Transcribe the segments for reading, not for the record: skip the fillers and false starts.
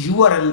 URL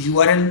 URL,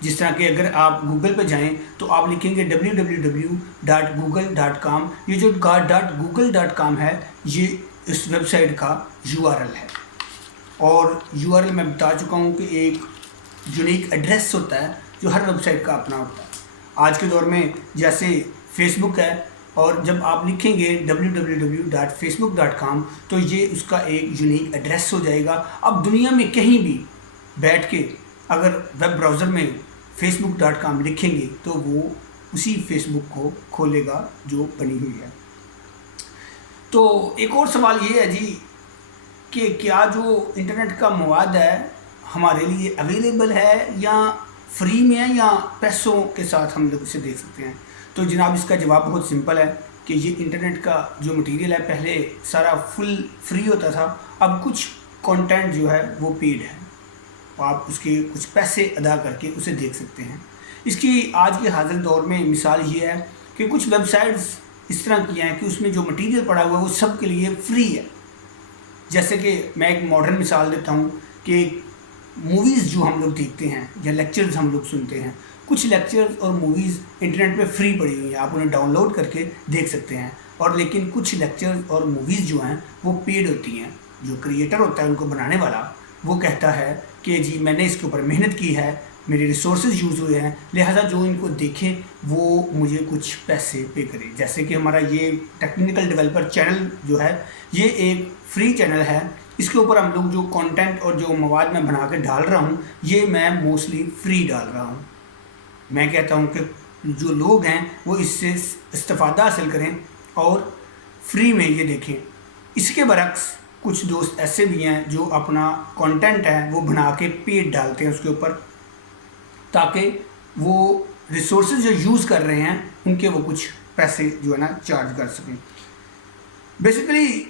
جس طرح کہ اگر آپ گوگل پہ جائیں تو آپ لکھیں گے www.google.com. یہ جو .google.com ہے یہ اس ویب سائٹ کا URL ہے، اور URL میں بتا چکا ہوں کہ ایک یونیک ایڈریس ہوتا ہے جو ہر ویب سائٹ کا اپنا ہوتا ہے۔ آج کے دور میں جیسے فیس بک ہے، اور جب آپ لکھیں گے www.facebook.com تو یہ اس کا ایک یونیک ایڈریس ہو جائے گا۔ اب دنیا میں کہیں بھی بیٹھ کے اگر ویب براؤزر میں facebook.com لکھیں گے تو وہ اسی فیس بک کو کھولے گا جو بنی ہوئی ہے۔ تو ایک اور سوال یہ ہے جی کہ کیا جو انٹرنیٹ کا مواد ہے ہمارے لیے اویلیبل ہے یا فری میں ہے یا پیسوں کے ساتھ ہم لوگ اسے دیکھ سکتے ہیں؟ تو جناب اس کا جواب بہت سمپل ہے کہ یہ انٹرنیٹ کا جو مٹیریل ہے پہلے سارا فل فری ہوتا تھا، اب کچھ کانٹینٹ جو ہے وہ پیڈ ہے، آپ اس کے کچھ پیسے ادا کر کے اسے دیکھ سکتے ہیں۔ اس کی آج کے حاضر دور میں مثال یہ ہے کہ کچھ ویب سائٹس اس طرح کی ہیں کہ اس میں جو مٹیریل پڑا ہوا ہے وہ سب کے لیے فری ہے۔ جیسے کہ میں ایک ماڈرن مثال دیتا ہوں کہ موویز جو ہم لوگ دیکھتے ہیں یا لیکچرز ہم لوگ سنتے ہیں، کچھ لیکچرز اور موویز انٹرنیٹ پہ فری پڑی ہوئی ہیں، آپ انہیں ڈاؤن لوڈ کر کے دیکھ سکتے ہیں، اور لیکن کچھ لیکچرز اور موویز جو ہیں وہ پیڈ ہوتی ہیں۔ جو کریٹر ہوتا ہے ان کو بنانے والا وہ کہتا ہے کہ جی میں نے اس کے اوپر محنت کی ہے، میرے ریسورسز یوز ہوئے ہیں، لہٰذا جو ان کو دیکھیں وہ مجھے کچھ پیسے پے کرے۔ جیسے کہ ہمارا یہ ٹیکنیکل ڈیولپر چینل جو ہے یہ ایک فری چینل ہے، اس کے اوپر ہم لوگ جو کانٹینٹ اور جو مواد میں بنا کے ڈال رہا ہوں یہ میں موسٹلی فری ڈال رہا ہوں۔ میں کہتا ہوں کہ جو لوگ ہیں وہ اس سے استفادہ حاصل کریں اور فری میں یہ دیکھیں۔ اس کے برعکس کچھ دوست ایسے بھی ہیں جو اپنا کانٹینٹ ہے وہ بنا کے پیڈ ڈالتے ہیں اس کے اوپر، تاکہ وہ ریسورسز جو یوز کر رہے ہیں ان کے وہ کچھ پیسے جو ہے نا چارج کر سکیں۔ بیسیکلی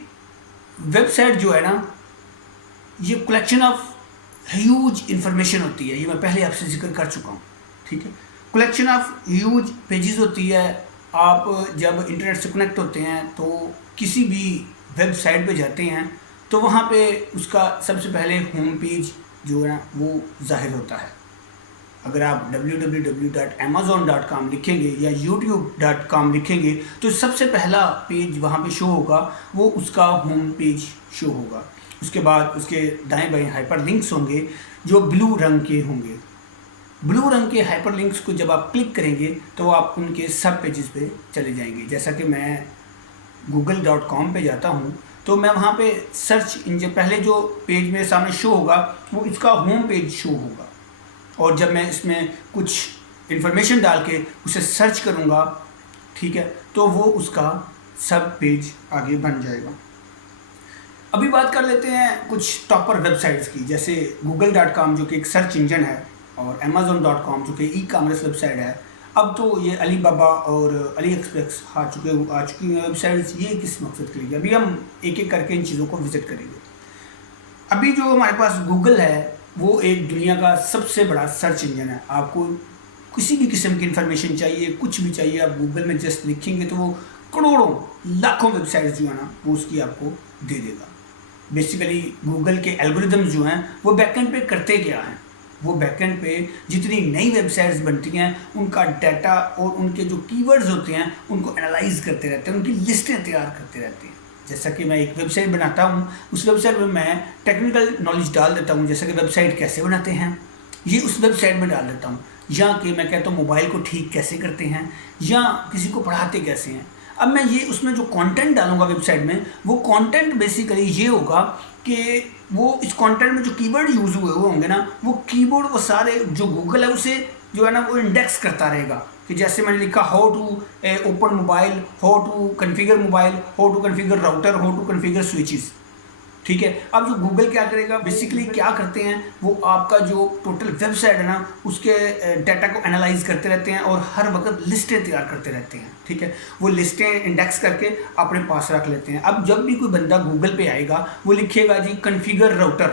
ویب سائٹ جو ہے نا یہ کلیکشن آف ہیوج انفارمیشن ہوتی ہے، یہ میں پہلے آپ سے ذکر کر چکا ہوں، ٹھیک ہے۔ کلیکشن آف ہیوج پیجز ہوتی ہے۔ آپ جب انٹرنیٹ سے کنیکٹ ہوتے ہیں تو کسی بھی ویب سائٹ پہ جاتے ہیں تو وہاں پہ اس کا سب سے پہلے ہوم پیج جو ہے نا وہ ظاہر ہوتا ہے۔ اگر آپ www.amazon.com لکھیں گے یا youtube.com لکھیں گے تو سب سے پہلا پیج وہاں پہ شو ہوگا، وہ اس کا ہوم پیج شو ہوگا۔ اس کے بعد اس کے دائیں بائیں ہائپر لنکس ہوں گے جو بلو رنگ کے ہوں گے۔ بلو رنگ کے ہائپر لنکس کو جب آپ کلک کریں گے تو آپ ان کے سب پیجز پہ چلے جائیں گے۔ جیسا کہ میں google.com پہ جاتا ہوں تو میں وہاں پہ سرچ انجن پہلے جو پیج میرے سامنے شو ہوگا وہ اس کا ہوم پیج شو ہوگا، اور جب میں اس میں کچھ انفارمیشن ڈال کے اسے سرچ کروں گا، ٹھیک ہے، تو وہ اس کا سب پیج آگے بن جائے گا۔ ابھی بات کر لیتے ہیں کچھ ٹاپر ویب سائٹس کی، جیسے google.com جو کہ ایک سرچ انجن ہے، اور amazon.com جو کہ ای کامرس ویب سائٹ ہے۔ اب تو یہ علی بابا اور علی ایکسپریس آ چکی ہیں ویب سائٹس، یہ کس مقصد کے لیے؟ ابھی ہم ایک ایک کر کے ان چیزوں کو وزٹ کریں گے۔ ابھی جو ہمارے پاس گوگل ہے وہ ایک دنیا کا سب سے بڑا سرچ انجن ہے۔ آپ کو کسی بھی قسم کی انفارمیشن چاہیے، کچھ بھی چاہیے، آپ گوگل میں جسٹ لکھیں گے تو وہ کروڑوں لاکھوں ویب سائٹس جو ہے نا وہ اس کی آپ کو دے دے گا۔ بیسیکلی گوگل کے الگوریدمز جو ہیں وہ بیک اینڈ پہ کرتے کیا ہیں؟ وہ بیک اینڈ پہ جتنی نئی ویب سائٹس بنتی ہیں ان کا ڈیٹا اور ان کے جو کی ورڈز ہوتے ہیں ان کو انالائز کرتے رہتے ہیں، ان کی لسٹیں تیار کرتے رہتے ہیں۔ جیسا کہ میں ایک ویب سائٹ بناتا ہوں، اس ویب سائٹ میں میں ٹیکنیکل نالج ڈال دیتا ہوں، جیسا کہ ویب سائٹ کیسے بناتے ہیں یہ اس ویب سائٹ میں ڈال دیتا ہوں، یا کہ میں کہتا ہوں موبائل کو ٹھیک کیسے کرتے ہیں یا کسی کو پڑھاتے کیسے ہیں۔ اب میں یہ اس میں جو کانٹینٹ ڈالوں گا ویب سائٹ میں، وہ کانٹینٹ بیسیکلی یہ ہوگا کہ وہ اس کانٹینٹ میں جو کی ورڈ یوز ہوئے ہوں گے نا، وہ کی ورڈ وہ سارے جو گوگل ہے اسے جو ہے نا وہ انڈیکس کرتا رہے گا۔ کہ جیسے میں نے لکھا how to open mobile, how to configure mobile, how to configure router, how to configure switches, ٹھیک ہے۔ اب جو گوگل کیا کرے گا، بیسیکلی کیا کرتے ہیں وہ آپ کا جو ٹوٹل ویب سائٹ ہے نا اس کے ڈیٹا کو انالائز کرتے رہتے ہیں اور ہر وقت لسٹیں تیار کرتے رہتے ہیں، ٹھیک ہے۔ وہ لسٹیں انڈیکس کر کے اپنے پاس رکھ لیتے ہیں۔ اب جب بھی کوئی بندہ گوگل پہ آئے گا وہ لکھے گا جی کنفیگر راؤٹر،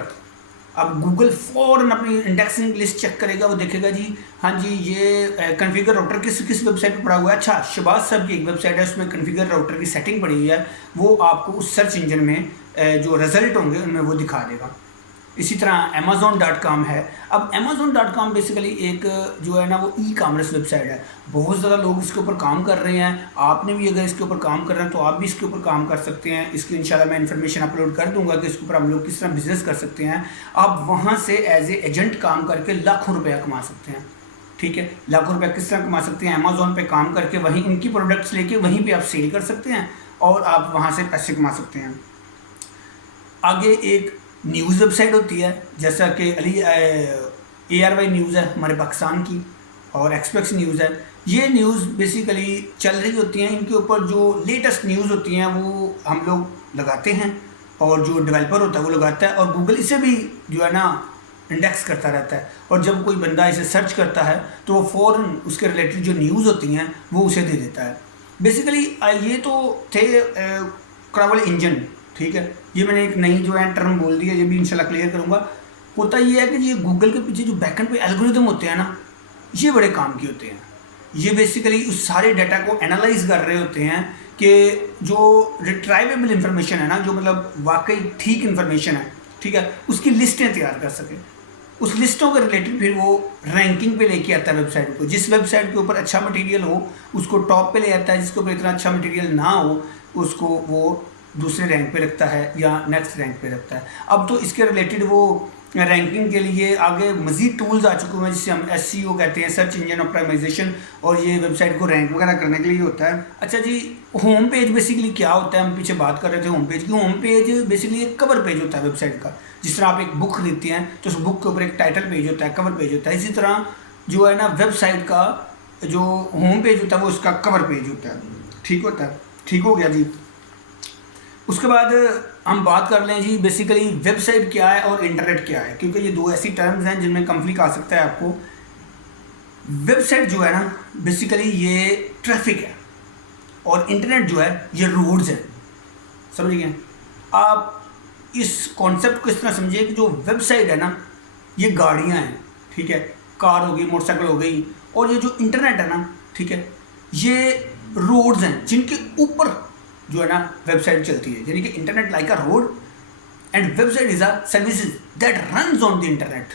اب گوگل فوراً اپنی انڈیکسنگ لسٹ چیک کرے گا، وہ دیکھے گا جی ہاں جی یہ کنفیگر راؤٹر کس ویب سائٹ پہ پڑا ہوا ہے، اچھا شباز صاحب کی ایک ویب سائٹ ہے اس میں کنفیگر راؤٹر کی سیٹنگ پڑی ہوئی ہے، وہ آپ کو اس سرچ انجن میں جو رزلٹ ہوں گے ان میں وہ دکھا دے گا۔ اسی طرح Amazon.com ہے. اب Amazon.com بیسیکلی ایک جو ہے نا وہ ای کامرس ویب سائٹ ہے. بہت زیادہ لوگ اس کے اوپر کام کر رہے ہیں. آپ نے بھی اگر اس کے اوپر کام کر رہے ہیں تو آپ بھی اس کے اوپر کام کر سکتے ہیں. اس کی انشاءاللہ میں انفارمیشن اپلوڈ کر دوں گا کہ اس کے اوپر ہم لوگ کس طرح بزنس کر سکتے ہیں. آپ وہاں سے ایز اے ایجنٹ کام کر کے لاکھوں روپیہ کما سکتے ہیں. ٹھیک ہے, لاکھوں روپیہ کس طرح کما سکتے ہیں؟ امیزون پہ کام کر کے وہیں ان کی پروڈکٹس لے کے وہیں پہ آپ سیل کر سکتے ہیں اور آپ وہاں سے پیسے کما سکتے ہیں. آگے ایک نیوز ویب سائٹ ہوتی ہے جیسا کہ ARY نیوز ہے ہمارے پاکستان کی, اور ایکسپریس نیوز ہے. یہ نیوز بیسیکلی چل رہی ہوتی ہیں, ان کے اوپر جو لیٹسٹ نیوز ہوتی ہیں وہ ہم لوگ لگاتے ہیں اور جو ڈیولپر ہوتا ہے وہ لگاتا ہے, اور گوگل اسے بھی جو ہے نا انڈیکس کرتا رہتا ہے. اور جب کوئی بندہ اسے سرچ کرتا ہے تو وہ فوراً اس کے ریلیٹڈ جو نیوز ہوتی ہیں وہ اسے دے دیتا ہے. بیسیکلی یہ تو تھے کراول انجن. ٹھیک ہے, یہ میں نے ایک نئی جو ہے ٹرم بول دی ہے, یہ بھی انشاءاللہ کلیئر کروں گا. ہوتا یہ ہے کہ یہ گوگل کے پیچھے جو بیک اینڈ پہ الگوریتم ہوتے ہیں نا, یہ بڑے کام کے ہوتے ہیں. یہ بیسیکلی اس سارے ڈیٹا کو انالائز کر رہے ہوتے ہیں کہ جو ریٹرائیویبل انفارمیشن ہے نا, جو مطلب واقعی ٹھیک انفارمیشن ہے, ٹھیک ہے, اس کی لسٹیں تیار کر سکیں. اس لسٹوں کے ریلیٹڈ پھر وہ رینکنگ پہ لے کے آتا ہے ویب سائٹ کو. جس ویب سائٹ کے اوپر اچھا مٹیریل ہو اس کو ٹاپ پہ لے آتا ہے, جس کے اوپر اتنا اچھا مٹیریل نہ ہو اس کو وہ دوسرے رینک پہ رکھتا ہے یا نیکسٹ رینک پہ رکھتا ہے. اب تو اس کے ریلیٹڈ وہ رینکنگ کے لیے آگے مزید ٹولز آ چکے ہیں جسے ہم SEO کہتے ہیں, سرچ انجن آپٹیمائزیشن, اور یہ ویب سائٹ کو رینک وغیرہ کرنے کے لیے ہوتا ہے. اچھا جی, ہوم پیج بیسیکلی کیا ہوتا ہے؟ ہم پیچھے بات کر رہے تھے ہوم پیج کی. ہوم پیج بیسیکلی ایک کور پیج ہوتا ہے ویب سائٹ کا. جس طرح آپ ایک بک خریدتے ہیں تو اس بک کے اوپر ایک ٹائٹل پیج ہوتا ہے, کور پیج ہوتا ہے. اسی طرح جو ہے نا ویب سائٹ کا جو ہوم پیج ہوتا ہے وہ اس کا کور پیج ہوتا ہے. ٹھیک ہوتا ہے, ٹھیک ہو گیا جی. اس کے بعد ہم بات کر لیں جی بیسیکلی ویب سائٹ کیا ہے اور انٹرنیٹ کیا ہے, کیونکہ یہ دو ایسی ٹرمز ہیں جن میں کنفلکٹ آ سکتا ہے آپ کو. ویب سائٹ جو ہے نا بیسیکلی یہ ٹریفک ہے, اور انٹرنیٹ جو ہے یہ روڈز ہیں. سمجھ گئے آپ؟ اس کانسیپٹ کو اس طرح سمجھیے کہ جو ویب سائٹ ہے نا یہ گاڑیاں ہیں, ٹھیک ہے, کار ہو گئی, موٹر سائیکل ہو گئی, اور یہ جو انٹرنیٹ ہے نا, ٹھیک ہے, یہ روڈز ہیں جن کے اوپر جو ہے نا ویب سائٹ چلتی ہے. یعنی کہ internet like a road and website is a services that runs on the internet.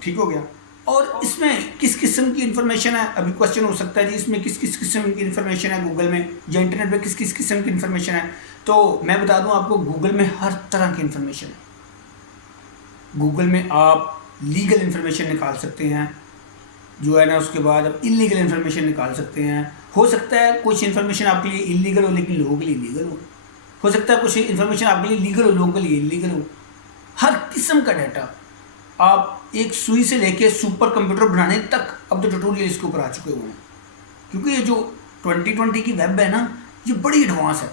ٹھیک ہو گیا. اور اس میں کس قسم کی انفارمیشن ہے؟ ابھی کوشچن ہو سکتا ہے جی اس میں کس قسم کی انفارمیشن ہے گوگل میں یا انٹرنیٹ پہ کس قسم کی انفارمیشن ہے. تو میں بتا دوں آپ کو, گوگل میں ہر طرح کی انفارمیشن ہے. گوگل میں آپ لیگل انفارمیشن نکال سکتے ہیں جو ہے نا, اس کے بعد آپ انلیگل انفارمیشن نکال سکتے ہیں. ہو سکتا ہے کچھ انفارمیشن آپ کے لیے انلیگل ہو لیکن لوگوں کے لیے لیگل ہو سکتا ہے کچھ انفارمیشن آپ کے لیے لیگل ہو لوگوں کے لیے انلیگل ہو. ہر قسم کا ڈیٹا, آپ ایک سوئی سے لے کے سپر کمپیوٹر بنانے تک اب تو ٹیوٹوریل اس کے اوپر آ چکے ہوئے ہیں. کیونکہ یہ جو 2020 کی ویب ہے نا یہ بڑی ایڈوانس ہے.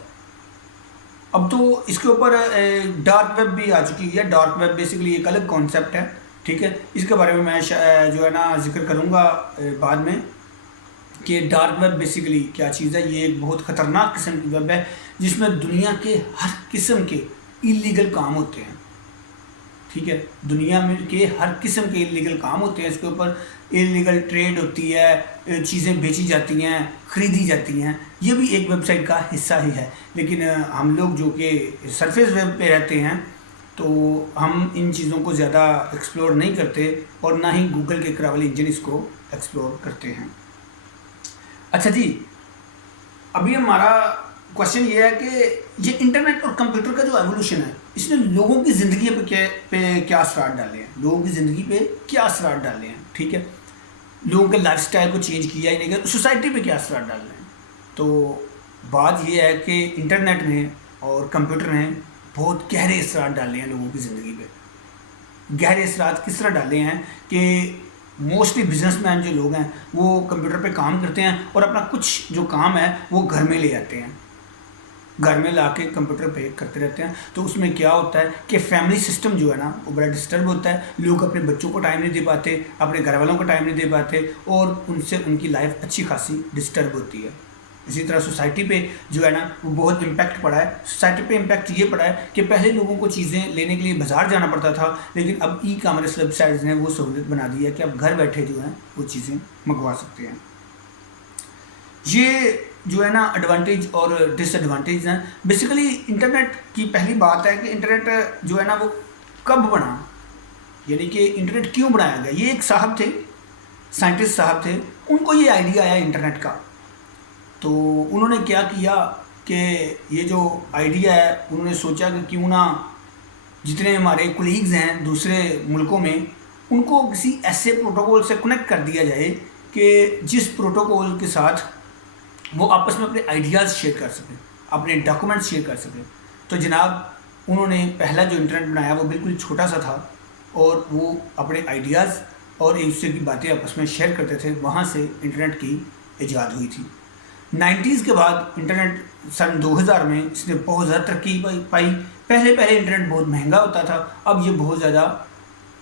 اب تو اس کے اوپر ڈارک ویب بھی آ چکی ہے. ڈارک ویب بیسیکلی ایک الگ کانسیپٹ ہے, ٹھیک ہے, اس کے بارے میں میں جو ہے نا ذکر کروں گا بعد میں کہ ڈارک ویب بیسیکلی کیا چیز ہے. یہ ایک بہت خطرناک قسم کی ویب ہے جس میں دنیا کے ہر قسم کے انلیگل کام ہوتے ہیں. ٹھیک ہے, دنیا میں کے ہر قسم کے انلیگل کام ہوتے ہیں. اس کے اوپر انلیگل ٹریڈ ہوتی ہے, چیزیں بیچی جاتی ہیں, خریدی جاتی ہیں. یہ بھی ایک ویب سائٹ کا حصہ ہی ہے. لیکن ہم لوگ جو کہ سرفیس ویب پہ رہتے ہیں تو ہم ان چیزوں کو زیادہ ایکسپلور نہیں کرتے, اور نہ ہی گوگل کے کراول انجن اس کو ایکسپلور کرتے ہیں. اچھا جی, ابھی ہمارا کوشچن یہ ہے کہ یہ انٹرنیٹ اور کمپیوٹر کا جو ایولیوشن ہے اس نے لوگوں کی زندگی پہ کیا اثرات ڈالے ہیں, لوگوں کی زندگی پہ کیا اثرات ڈالے ہیں. ٹھیک ہے, لوگوں کے لائف سٹائل کو چینج کیا ہی نہیں کہ سوسائٹی پہ کیا اثرات ڈال رہے ہیں. تو بات یہ ہے کہ انٹرنیٹ نے اور کمپیوٹر نے بہت گہرے اثرات ڈالے ہیں لوگوں کی زندگی پہ. گہرے اثرات کس طرح ڈالے ہیں کہ موسٹلی بزنس مین جو لوگ ہیں وہ کمپیوٹر پہ کام کرتے ہیں اور اپنا کچھ جو کام ہے وہ گھر میں لے آتے ہیں, گھر میں لا کے کمپیوٹر پہ کرتے رہتے ہیں. تو اس میں کیا ہوتا ہے کہ فیملی سسٹم جو ہے نا وہ بڑا ڈسٹرب ہوتا ہے. لوگ اپنے بچوں کو ٹائم نہیں دے پاتے, اپنے گھر والوں کو ٹائم نہیں دے پاتے, اور ان سے ان کی لائف اچھی خاصی ڈسٹرب ہوتی ہے. اسی طرح سوسائٹی پہ جو ہے نا وہ بہت امپیکٹ پڑا ہے. سوسائٹی پہ امپیکٹ یہ پڑا ہے کہ پہلے لوگوں کو چیزیں لینے کے لیے بازار جانا پڑتا تھا, لیکن اب ای کامرس ویب سائٹس نے وہ سہولت بنا دی ہے کہ اب گھر بیٹھے جو ہیں وہ چیزیں منگوا سکتے ہیں. یہ جو ہے نا ایڈوانٹیج اور ڈس ایڈوانٹیج ہیں. بیسیکلی انٹرنیٹ کی پہلی بات ہے کہ انٹرنیٹ جو ہے نا وہ کب بنا, یعنی کہ انٹرنیٹ کیوں بنایا گیا. یہ ایک صاحب تھے, سائنٹسٹ صاحب تھے, ان کو یہ آئیڈیا آیا انٹرنیٹ کا. تو انہوں نے کیا کیا کہ یہ جو آئیڈیا ہے انہوں نے سوچا کہ کیوں نہ جتنے ہمارے کولیگز ہیں دوسرے ملکوں میں ان کو کسی ایسے پروٹوکول سے کنیکٹ کر دیا جائے کہ جس پروٹوکول کے ساتھ وہ آپس میں اپنے آئیڈیاز شیئر کر سکیں, اپنے ڈاکومنٹس شیئر کر سکیں. تو جناب انہوں نے پہلا جو انٹرنیٹ بنایا وہ بالکل چھوٹا سا تھا اور وہ اپنے آئیڈیاز اور ایک دوسرے کی باتیں آپس میں شیئر کرتے تھے. وہاں سے انٹرنیٹ کی ایجاد ہوئی تھی. 90s کے بعد انٹرنیٹ سن 2000 میں اس نے بہت زیادہ ترقی پائی. پہلے انٹرنیٹ بہت مہنگا ہوتا تھا, اب یہ بہت زیادہ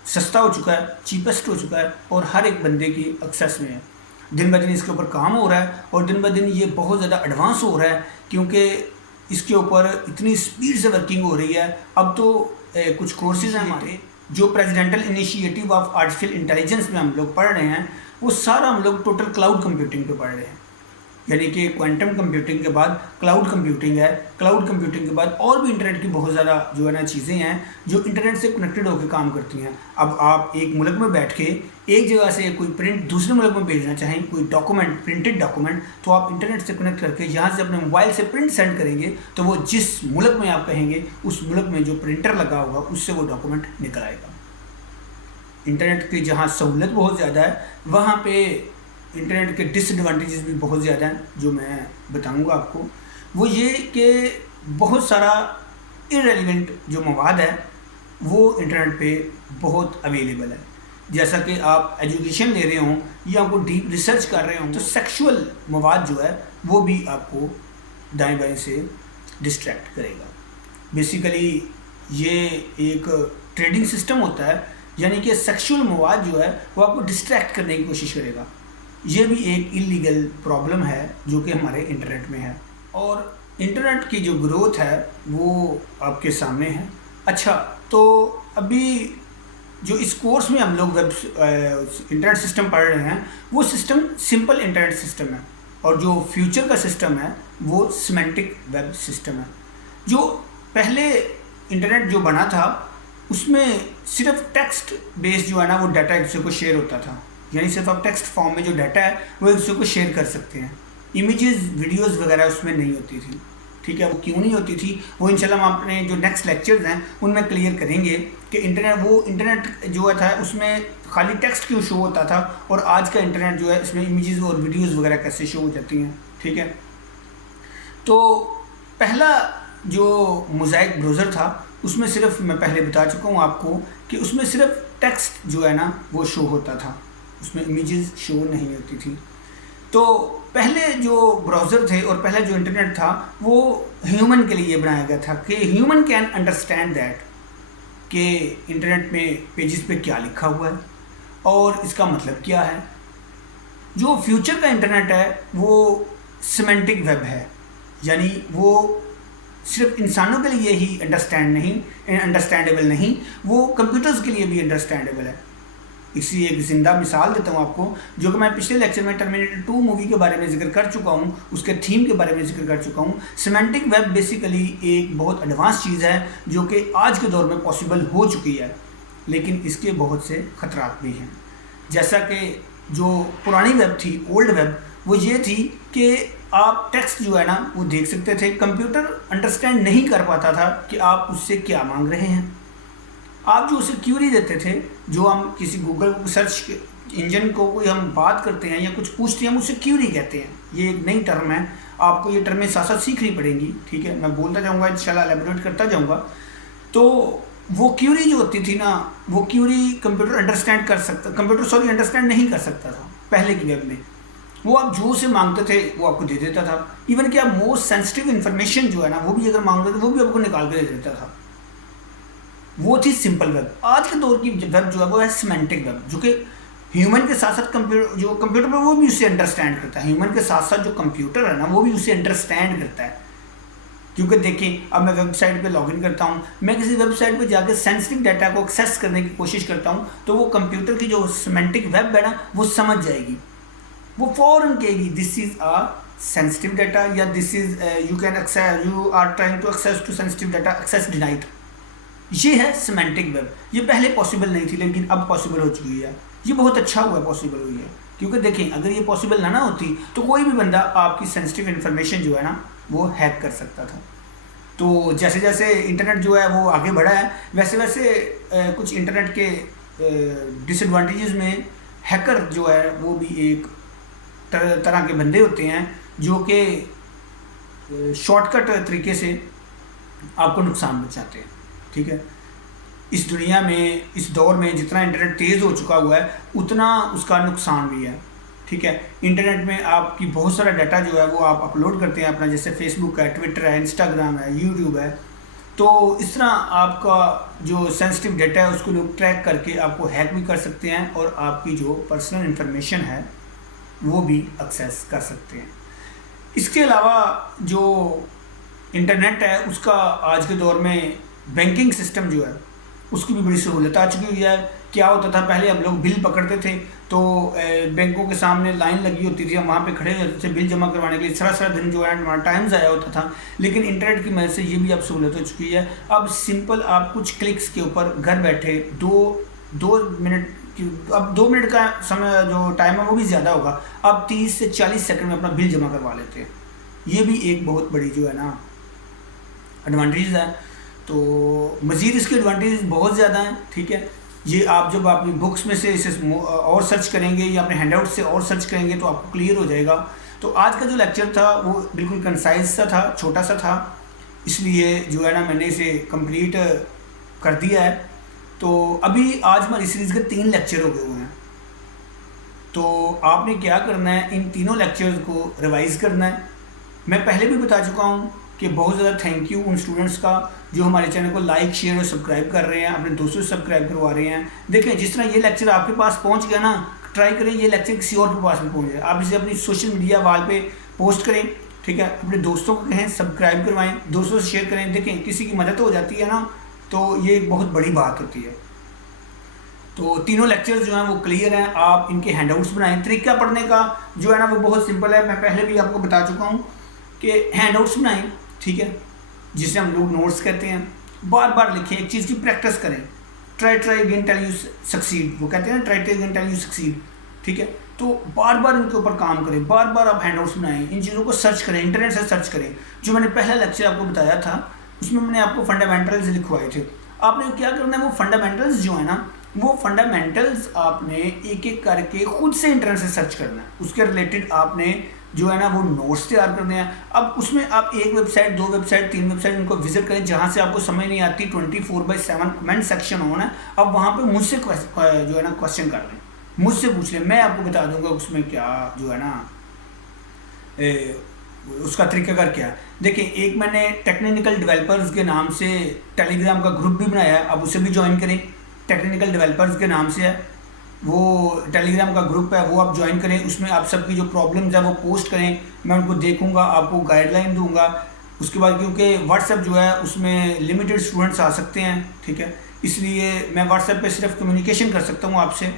سستا ہو چکا ہے, چیپسٹ ہو چکا ہے اور ہر ایک بندے کی ایکسیس میں ہے. دن بدن اس کے اوپر کام ہو رہا ہے اور دن بدن یہ بہت زیادہ ایڈوانس ہو رہا ہے کیونکہ اس کے اوپر اتنی سپیڈ سے ورکنگ ہو رہی ہے. اب تو کچھ کورسز ہیں ہمارے جو پریزیڈنٹل انیشیٹو آف آرٹیفیشیل انٹیلیجنس میں ہم لوگ پڑھ رہے ہیں, وہ سارا ہم لوگ ٹوٹل کلاؤڈ کمپیوٹنگ پہ پڑھ رہے ہیں. یعنی کہ کوانٹم کمپیوٹنگ کے بعد کلاؤڈ کمپیوٹنگ ہے, کلاؤڈ کمپیوٹنگ کے بعد اور بھی انٹرنیٹ کی بہت زیادہ جو ہے نا چیزیں ہیں جو انٹرنیٹ سے کنیکٹڈ ہو کے کام کرتی ہیں. اب آپ ایک ملک میں بیٹھ کے ایک جگہ سے کوئی پرنٹ دوسرے ملک میں بھیجنا چاہیں, کوئی ڈاکومنٹ, پرنٹڈ ڈاکومنٹ, تو آپ انٹرنیٹ سے کنیکٹ کر کے یہاں سے اپنے موبائل سے پرنٹ سینڈ کریں گے تو وہ جس ملک میں آپ کہیں گے اس ملک میں جو پرنٹر لگا ہوگا اس سے وہ ڈاکومنٹ نکل آئے گا. انٹرنیٹ کی جہاں سہولت بہت زیادہ ہے وہاں پہ انٹرنیٹ کے ڈس ایڈوانٹیجز بھی بہت زیادہ ہیں جو میں بتاؤں گا آپ کو. وہ یہ کہ بہت سارا ارریلیونٹ جو مواد ہے وہ انٹرنیٹ پہ بہت اویلیبل ہے. جیسا کہ آپ ایجوکیشن لے رہے ہوں یا کوئی ڈیپ ریسرچ کر رہے ہوں تو سیکشول مواد جو ہے وہ بھی آپ کو دائیں بائیں سے ڈسٹریکٹ کرے گا. بیسیکلی یہ ایک ٹریڈنگ سسٹم ہوتا ہے, یعنی کہ سیکشول مواد جو ہے وہ آپ کو ڈسٹریکٹ کرنے کی کوشش کرے گا. یہ بھی ایک انلیگل پرابلم ہے جو کہ ہمارے انٹرنیٹ میں ہے. اور انٹرنیٹ کی جو گروتھ ہے وہ آپ کے سامنے ہے. اچھا, تو ابھی جو اس کورس میں ہم لوگ انٹرنیٹ سسٹم پڑھ رہے ہیں وہ سسٹم سمپل انٹرنیٹ سسٹم ہے, اور جو فیوچر کا سسٹم ہے وہ سیمینٹک ویب سسٹم ہے. جو پہلے انٹرنیٹ جو بنا تھا اس میں صرف ٹیکسٹ بیس جو ہے نا وہ ڈیٹا ایک دوسرے کو شیئر ہوتا تھا, یعنی صرف آپ ٹیکسٹ فارم میں جو ڈیٹا ہے وہ ایک دوسرے کو شیئر کر سکتے ہیں. امیجز, ویڈیوز وغیرہ اس میں نہیں ہوتی تھی. ٹھیک ہے, وہ کیوں نہیں ہوتی تھی وہ انشاءاللہ ہم اپنے جو نیکسٹ لیکچرز ہیں ان میں کلیئر کریں گے کہ انٹرنیٹ جو تھا اس میں خالی ٹیکسٹ کیوں شو ہوتا تھا اور آج کا انٹرنیٹ جو ہے اس میں امیجز اور ویڈیوز وغیرہ کیسے شو ہو جاتی ہیں. ٹھیک ہے, تو پہلا جو موزائک براؤزر تھا اس میں صرف میں پہلے بتا چکا ہوں آپ کو کہ اس میں صرف ٹیکسٹ جو ہے نا وہ شو ہوتا تھا, اس میں امیجز شو نہیں ہوتی تھی. تو پہلے جو براؤزر تھے اور پہلے جو انٹرنیٹ تھا وہ ہیومن کے لیے بنایا گیا تھا کہ ہیومن کین انڈرسٹینڈ دیٹ کہ انٹرنیٹ میں پیجز پہ کیا لکھا ہوا ہے اور اس کا مطلب کیا ہے. جو فیوچر کا انٹرنیٹ ہے وہ سیمینٹک ویب ہے, یعنی وہ صرف انسانوں کے لیے ہی انڈرسٹینڈیبل نہیں, وہ کمپیوٹرز کے لیے بھی انڈرسٹینڈیبل ہے. اسی ایک زندہ مثال دیتا ہوں آپ کو جو کہ میں پچھلے لیکچر میں ٹرمینیٹر 2 مووی کے بارے میں ذکر کر چکا ہوں, اس کے تھیم کے بارے میں ذکر کر چکا ہوں. سیمینٹک ویب بیسیکلی ایک بہت ایڈوانس چیز ہے جو کہ آج کے دور میں پاسبل ہو چکی ہے, لیکن اس کے بہت سے خطرات بھی ہیں. جیسا کہ جو پرانی ویب تھی, اولڈ ویب, وہ یہ تھی کہ آپ ٹیکسٹ جو ہے نا وہ دیکھ سکتے تھے, کمپیوٹر انڈرسٹینڈ نہیں کر پاتا تھا کہ آپ اس سے کیا مانگ رہے ہیں. آپ جو اسے کیوری دیتے تھے, جو ہم کسی گوگل سرچ انجن کو کوئی ہم بات کرتے ہیں یا کچھ پوچھتے ہیں ہم اسے کیوری کہتے ہیں. یہ ایک نئی ٹرم ہے, آپ کو یہ ٹرمیں ساتھ ساتھ سیکھنی پڑیں گی. ٹھیک ہے, میں بولتا جاؤں گا, انشاءاللہ الیبوریٹ کرتا جاؤں گا. تو وہ کیوری جو ہوتی تھی نا, وہ کیوری کمپیوٹر انڈرسٹینڈ نہیں کر سکتا تھا پہلے کی ویب میں. وہ آپ جو سے مانگتے تھے وہ آپ کو دے دیتا تھا. ایون کہ آپ موسٹ سینسٹیو انفارمیشن جو ہے نا وہ بھی اگر مانگتے تھے وہ بھی آپ کو نکال کے دے دیتا تھا. وہ تھی سمپل ویب. آج کے دور کی ویب جو ہے وہ ہے سیمینٹک ویب, جو کہ ہیومن کے ساتھ ساتھ کمپیوٹر پر وہ بھی اسے انڈرسٹینڈ کرتا ہے. ہیومن کے ساتھ ساتھ جو کمپیوٹر ہے نا وہ بھی اسے انڈرسٹینڈ کرتا ہے. کیونکہ دیکھیں, اب میں ویب سائٹ پہ لاگ ان کرتا ہوں, میں کسی ویب سائٹ پہ جا کے سینسٹیو ڈیٹا کو ایکسیس کرنے کی کوشش کرتا ہوں تو وہ کمپیوٹر کی جو سیمینٹک ویب ہے نا وہ سمجھ جائے گی. وہ فوراً کہے گی دس از آ سینسٹیو ڈیٹا, یا this is you are trying to access to sensitive data, access denied. یہ ہے سیمینٹک ویب. یہ پہلے پاسبل نہیں تھی لیکن اب پاسبل ہو چکی ہے. یہ بہت اچھا ہوا ہے پاسبل ہوئی ہے, کیونکہ دیکھیں اگر یہ پاسبل نہ ہوتی تو کوئی بھی بندہ آپ کی سینسٹیو انفارمیشن جو ہے نا وہ ہیک کر سکتا تھا. تو جیسے جیسے انٹرنیٹ جو ہے وہ آگے بڑھا ہے ویسے ویسے کچھ انٹرنیٹ کے ڈس ایڈوانٹیجز میں ہیکر جو ہے وہ بھی ایک طرح کے بندے ہوتے ہیں جو کہ شارٹ کٹ طریقے سے آپ کو نقصان پہنچاتے ہیں. ٹھیک ہے, اس دنیا میں اس دور میں جتنا انٹرنیٹ تیز ہو چکا ہوا ہے اتنا اس کا نقصان بھی ہے. ٹھیک ہے, انٹرنیٹ میں آپ کی بہت سارا ڈیٹا جو ہے وہ آپ اپلوڈ کرتے ہیں اپنا, جیسے فیس بک ہے, ٹویٹر ہے, انسٹاگرام ہے, یوٹیوب ہے. تو اس طرح آپ کا جو سینسٹیو ڈیٹا ہے اس کو لوگ ٹریک کر کے آپ کو ہیک بھی کر سکتے ہیں اور آپ کی جو پرسنل انفارمیشن ہے وہ بھی ایکسیس کر سکتے ہیں. اس کے علاوہ جو انٹرنیٹ ہے اس کا آج کے دور میں بینکنگ سسٹم جو ہے اس کی بھی بڑی سہولت آ چکی ہوئی ہے. کیا ہوتا تھا پہلے ہم لوگ بل پکڑتے تھے تو بینکوں کے سامنے لائن لگی ہوتی تھی, ہم وہاں پہ کھڑے ہوتے تھے بل جمع کروانے کے لیے, سارا دن جو ہے ہمارا ٹائم ضائع ہوتا تھا. لیکن انٹرنیٹ کی مدد سے یہ بھی اب سہولت ہو چکی ہے. اب سمپل آپ کچھ کلکس کے اوپر گھر بیٹھے دو منٹ کا سمے جو ٹائم ہے وہ بھی زیادہ ہوگا, آپ 30 سے 40 سیکنڈ میں اپنا بل جمع کروا لیتے ہیں. یہ بھی ایک بہت بڑی جو ہے نا ایڈوانٹیج ہے. تو مزید اس کے ایڈوانٹیج بہت زیادہ ہیں. ٹھیک ہے, یہ آپ جب اپنی بکس میں سے اسے اور سرچ کریں گے یا اپنے ہینڈ آؤٹ سے اور سرچ کریں گے تو آپ کو کلیئر ہو جائے گا. تو آج کا جو لیکچر تھا وہ بالکل کنسائز سا تھا, چھوٹا سا تھا, اس لیے جو ہے نا میں نے اسے کمپلیٹ کر دیا ہے. تو ابھی آج ہماری سیریز کے 3 لیکچر ہو گئے ہوئے ہیں. تو آپ نے کیا کرنا ہے, ان تینوں لیکچرز کو ریوائز کرنا ہے. میں پہلے بھی بتا چکا ہوں کہ بہت زیادہ تھینک یو ان اسٹوڈنٹس کا جو ہمارے چینل کو لائک شیئر اور سبسکرائب کر رہے ہیں, اپنے دوستوں سے سبسکرائب کروا رہے ہیں. دیکھیں جس طرح یہ لیکچر آپ کے پاس پہنچ گیا نا, ٹرائی کریں یہ لیکچر کسی اور کے پاس بھی پہنچ جائے. آپ اسے اپنی سوشل میڈیا وال پہ پوسٹ کریں. ٹھیک ہے, اپنے دوستوں کو کہیں سبسکرائب کروائیں, دوستوں سے شیئر کریں. دیکھیں کسی کی مدد ہو جاتی ہے نا تو یہ ایک بہت بڑی بات ہوتی ہے. تو تینوں لیکچرز جو ہیں وہ کلیئر ہیں, آپ ان کے ہینڈ آؤٹس بنائیں. طریقہ پڑھنے کا جو ہے نا وہ بہت سمپل ہے, میں پہلے بھی آپ کو بتا چکا ہوں کہ ہینڈ آؤٹس بنائیں. ٹھیک ہے, جسے ہم لوگ نوٹس کہتے ہیں. بار بار لکھیں, ایک چیز کی پریکٹس کریں. Try again tell you succeed, وہ کہتے ہیں نا try again tell you succeed. ٹھیک ہے, تو بار بار ان کے اوپر کام کریں, بار بار آپ ہینڈ آؤٹس بنائیں, ان چیزوں کو سرچ کریں, انٹرنیٹ سے سرچ کریں. جو میں نے پہلا لیکچر آپ کو بتایا تھا اس میں نے آپ کو فنڈامنٹلز لکھوائے تھے. آپ نے کیا کرنا ہے, وہ فنڈامنٹلز جو ہے نا وہ فنڈامنٹلز آپ نے ایک ایک کر کے خود سے انٹرنیٹ سے سرچ کرنا ہے. اس کے ریلیٹڈ آپ نے جو ہے نا وہ نوٹس تیار کرنے ہیں. اب اس میں آپ 1 website 2 website 3 website ان کو وزٹ کریں جہاں سے آپ کو سمجھ نہیں آتی. 24/7 کمنٹ سیکشن ہونا ہے. اب وہاں پہ مجھ سے جو ہے نا کوشچن کر لیں, مجھ سے پوچھ لیں, میں آپ کو بتا دوں گا اس میں کیا جو ہے نا اس کا طریقہ کار کیا. دیکھیں ایک میں نے ٹیکنیکل ڈیولپرز کے نام سے ٹیلی گرام کا گروپ بھی بنایا ہے, آپ اسے بھی جوائن کریں. ٹیکنیکل ڈیولپرز کے نام سے ہے وہ ٹیلی گرام کا گروپ ہے, وہ آپ جوائن کریں. اس میں آپ سب کی جو پرابلمز ہیں وہ پوسٹ کریں, میں ان کو دیکھوں گا, آپ کو گائیڈ لائن دوں گا. اس کے بعد کیونکہ واٹس ایپ جو ہے اس میں لمیٹڈ اسٹوڈنٹس آ سکتے ہیں. ٹھیک ہے, اس لیے میں واٹس ایپ پہ صرف کمیونیکیشن کر سکتا ہوں آپ سے,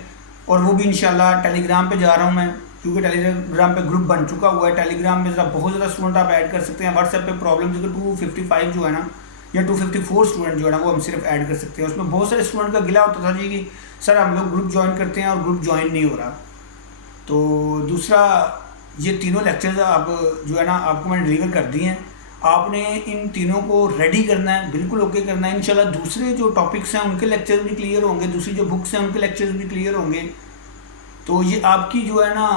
اور وہ بھی انشاءاللہ ٹیلی گرام پہ جا رہا ہوں میں, کیونکہ ٹیلی گرام پہ گروپ بن چکا ہوا ہے. ٹیلی گرام میں بہت زیادہ اسٹوڈنٹ آپ ایڈ کر سکتے ہیں. واٹس ایپ پہ پرابلم جو کہ 255 جو ہے نا یا 254 اسٹوڈنٹ جو ہے نا وہ ہم صرف ایڈ کر سکتے ہیں. اس میں بہت سارے اسٹوڈنٹ کا گلا ہوتا تھا جی کہ سر ہم لوگ گروپ جوائن کرتے ہیں اور گروپ جوائن نہیں ہو رہا. تو دوسرا یہ تینوں لیکچرز آپ جو ہے نا آپ کو میں نے ڈلیور کر دی ہیں. آپ نے ان تینوں کو ریڈی کرنا ہے, بالکل اوکے کرنا ہے. انشاءاللہ دوسرے جو ٹاپکس ہیں ان کے لیکچرز بھی کلیئر ہوں گے, دوسری جو بکس ہیں ان کے لیکچرز بھی کلیئر ہوں گے. تو یہ آپ کی جو ہے نا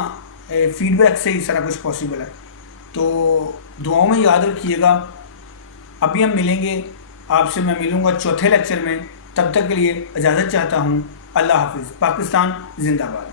فیڈ بیک سے ہی سارا کچھ پاسبل ہے. تو دعاؤں میں یاد رکھیے گا. ابھی ہم ملیں گے, آپ سے میں ملوں گا چوتھے لیکچر میں. تب تک کے لیے اجازت چاہتا ہوں. اللہ حافظ. پاکستان زندہ باد.